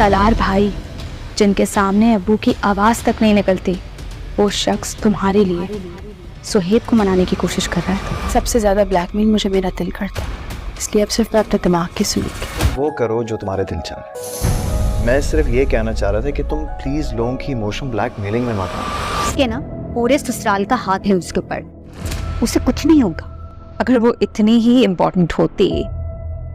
सालार भाई, जिनके सामने अब्बू की आवाज़ तक नहीं निकलती, वो शख्स तुम्हारे लिए सुहेब को मनाने की कोशिश कर रहा है। सबसे ज़्यादा ब्लैकमेल मुझे मेरा दिल करता है, इसलिए अब सिर्फ मैं अपने दिमाग की सुनूंगी। वो करो जो तुम्हारे दिल चाहे। मैं सिर्फ ये कहना चाह रहा था कि तुम प्लीज लोगों की इमोशन ब्लैकमेलिंग में मत आओ। उसके ना पूरे ससुराल का हाथ है उसके ऊपर, उसे कुछ नहीं होगा। अगर वो इतनी ही इम्पोर्टेंट होती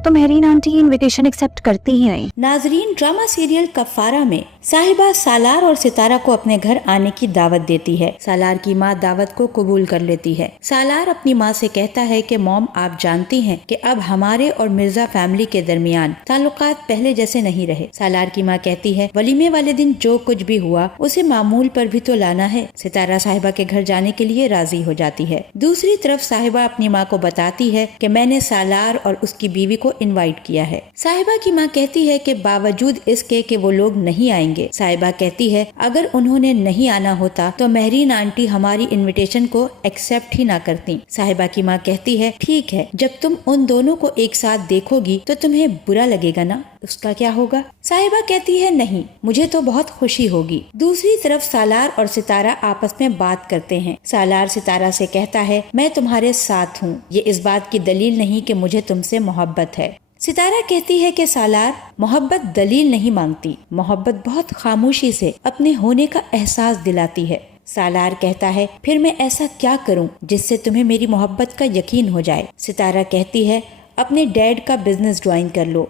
तो मेहरीन आंटी की इनविटेशन एक्सेप्ट करती ही नहीं। नाजरीन, ड्रामा सीरियल कफारा में साहिबा सालार और सितारा को अपने घर आने की दावत देती है। सालार की माँ दावत को कबूल कर लेती है। सालार अपनी माँ से कहता है कि मॉम, आप जानती हैं कि अब हमारे और मिर्जा फैमिली के दरमियान ताल्लुकात पहले जैसे नहीं रहे। सालार की माँ कहती है, वलीमे वाले दिन जो कुछ भी हुआ उसे मामूल पर भी तो लाना है। सितारा साहिबा के घर जाने के लिए राजी हो जाती है। दूसरी तरफ साहिबा अपनी माँ को बताती है कि मैंने सालार और उसकी बीवी को इनवाइट किया है। साहिबा की माँ कहती है कि बावजूद इसके कि वो लोग नहीं आएंगे। साहिबा कहती है, अगर उन्होंने नहीं आना होता तो मेहरीन आंटी हमारी इनविटेशन को एक्सेप्ट ही ना करती। साहिबा की माँ कहती है, ठीक है, जब तुम उन दोनों को एक साथ देखोगी तो तुम्हें बुरा लगेगा ना, उसका क्या होगा? साहिबा कहती है, नहीं, मुझे तो बहुत खुशी होगी। दूसरी तरफ सालार और सितारा आपस में बात करते हैं। सालार सितारा से कहता है, मैं तुम्हारे साथ हूँ, ये इस बात की दलील नहीं कि मुझे तुमसे मोहब्बत है। सितारा कहती है कि सालार, मोहब्बत दलील नहीं मांगती, मोहब्बत बहुत खामोशी से अपने होने का एहसास दिलाती है। सालार कहता है, फिर मैं ऐसा क्या करूं जिससे तुम्हें मेरी मोहब्बत का यकीन हो जाए? सितारा कहती है, अपने डैड का बिजनेस ज्वाइन कर लो,